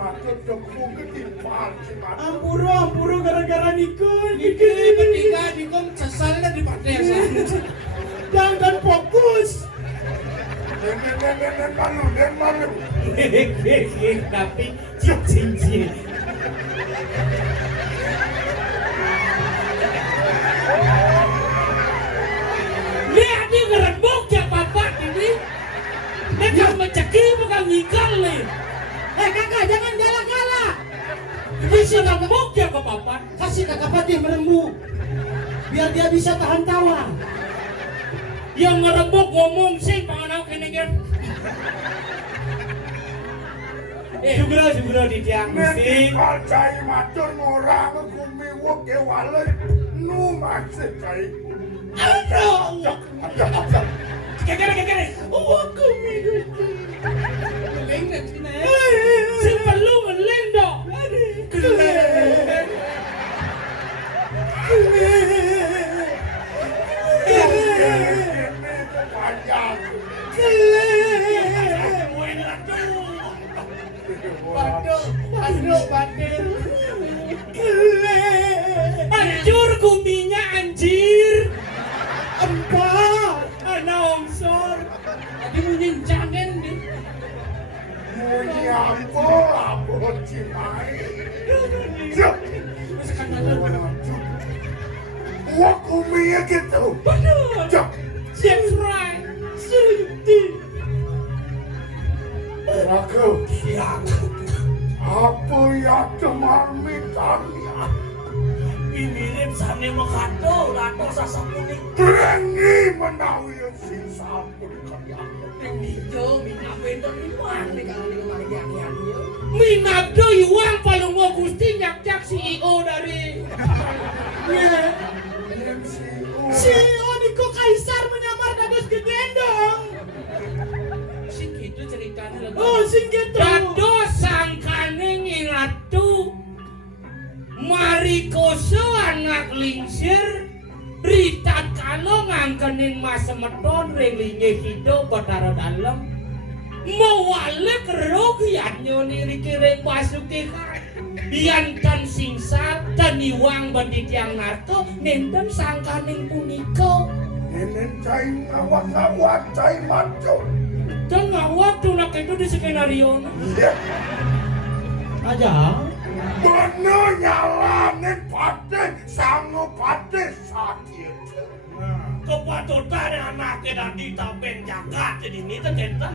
matur deku ketimpal si matur. Ampuru gara-gara nikun. Iki bertiga nikung sesalnya di pantai ya. Dan fokus. Den malu. Tapi cincin. Lihat dia ngerembuk ya bapak ini. Dia kan mencekik bukan ngikal nih. Kakak jangan galak-galak. Bisa ngerembuk ya ke bapak. Kasih kakak Fatih merembuk. Biar dia bisa tahan tawa. Yang ngerembuk ngomong sih panganau kene kan. Sugro di tiang Nek mesti. cai matur ngorang kumiwuk ke wale nu maksud cai. Aduh. Kekere. Kumi Gusti. Ngeleng dan sini. Si perlu ngeleng dong. Waduh. Hancur kuminya anjir. Empat. Ana ongsor. Tadi munyin jangan nih. Muni apa cimai. Masih kan ada. Wah kuminya gitu. Bener. Cok. That's right. Suntik. Raga. Apa ya cemar mitanya? Mirip sane makato rato sasapuning. Berengi menawi sisa pun kaya. Nijo minapen to iwan nek kalau di kemarin yang-yang. Minabdo iwan paling mau Gusti nyak CEO dari CEO Niko Kaisar menyamar dados gegendong. sing gitu ceritanya lagi. Oh, sing gitu. Dados sangkane ngiratu Marikoso anak lingsir Rita kalo ngangkenin mas medon relinge hidup batara dalam mawale kerogian nyoni rikiring pasuki yan kan singsa dan iwang bandit yang narko nenten sangkaning puniko Ini cai ngawak cai macul. dan ngawak tunak itu di skenario Iya. Aja. Bener nyalanin pate sanggup pate sakit. kepatutan anaknya dan ditapeng jagat jadi ini ternyata